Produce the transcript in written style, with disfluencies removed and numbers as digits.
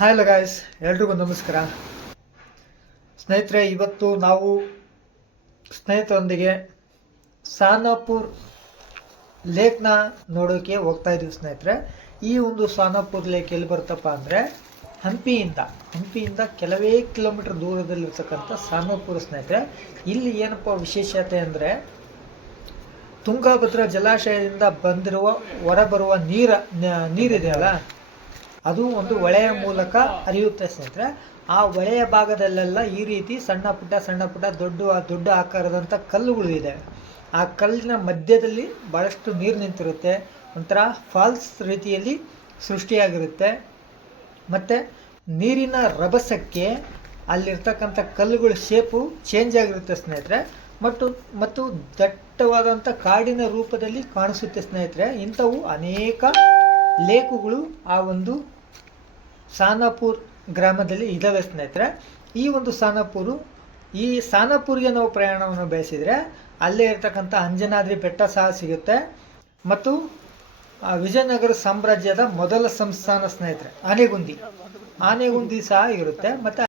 Hello guys, ಎಲ್ರಿಗೂ ನಮಸ್ಕಾರ. ಸ್ನೇಹಿತರೆ, ಇವತ್ತು ನಾವು ಸ್ನೇಹಿತರೊಂದಿಗೆ ಸಾನಾಪುರ್ ಲೇಕ್ನ ನೋಡೋಕೆ ಹೋಗ್ತಾ ಇದ್ದೀವಿ. ಸ್ನೇಹಿತರೆ, ಈ ಒಂದು ಸಾನಾಪುರ್ ಲೇಕ್ ಎಲ್ಲಿ ಬರ್ತಪ್ಪ ಅಂದರೆ ಹಂಪಿಯಿಂದ ಕೆಲವೇ ಕಿಲೋಮೀಟರ್ ದೂರದಲ್ಲಿರ್ತಕ್ಕಂಥ ಸಾನಾಪುರ. ಸ್ನೇಹಿತರೆ, ಇಲ್ಲಿ ಏನಪ್ಪ ವಿಶೇಷತೆ ಅಂದರೆ ತುಂಗಭದ್ರಾ ಜಲಾಶಯದಿಂದ ಹೊರಬರುವ ನೀರಿದೆಯಲ್ಲ, ಅದು ಒಂದು ಹೊಳೆಯ ಮೂಲಕ ಹರಿಯುತ್ತೆ. ಸ್ನೇಹಿತರೆ, ಆ ಹೊಳೆಯ ಭಾಗದಲ್ಲೆಲ್ಲ ಈ ರೀತಿ ಸಣ್ಣ ಪುಟ್ಟ ದೊಡ್ಡ ಆಕಾರದಂಥ ಕಲ್ಲುಗಳು ಇದೆ. ಆ ಕಲ್ಲಿನ ಮಧ್ಯದಲ್ಲಿ ಭಾಳಷ್ಟು ನೀರು ನಿಂತಿರುತ್ತೆ. ಒಂಥರ ಫಾಲ್ಸ್ ರೀತಿಯಲ್ಲಿ ಸೃಷ್ಟಿಯಾಗಿರುತ್ತೆ. ಮತ್ತು ನೀರಿನ ರಭಸಕ್ಕೆ ಅಲ್ಲಿರ್ತಕ್ಕಂಥ ಕಲ್ಲುಗಳ ಶೇಪು ಚೇಂಜ್ ಆಗಿರುತ್ತೆ ಸ್ನೇಹಿತರೆ. ಮತ್ತು ದಟ್ಟವಾದಂಥ ಕಾಡಿನ ರೂಪದಲ್ಲಿ ಕಾಣಿಸುತ್ತೆ ಸ್ನೇಹಿತರೆ. ಇಂಥವು ಅನೇಕ ಲೇಕುಗಳು ಆ ಒಂದು ಸಾನಾಪುರ್ ಗ್ರಾಮದಲ್ಲಿ ಇದ್ದಾವೆ ಸ್ನೇಹಿತರೆ. ಈ ಸಾನಾಪುರ್ಗೆ ನಾವು ಪ್ರಯಾಣವನ್ನು ಬೆಳೆಸಿದರೆ ಅಲ್ಲೇ ಇರ್ತಕ್ಕಂಥ ಅಂಜನಾದ್ರಿ ಬೆಟ್ಟ ಸಹ ಸಿಗುತ್ತೆ. ಮತ್ತು ವಿಜಯನಗರ ಸಾಮ್ರಾಜ್ಯದ ಮೊದಲ ಸಂಸ್ಥಾನ ಸ್ನೇಹಿತರೆ ಆನೆಗುಂದಿ ಸಹ ಇರುತ್ತೆ. ಮತ್ತು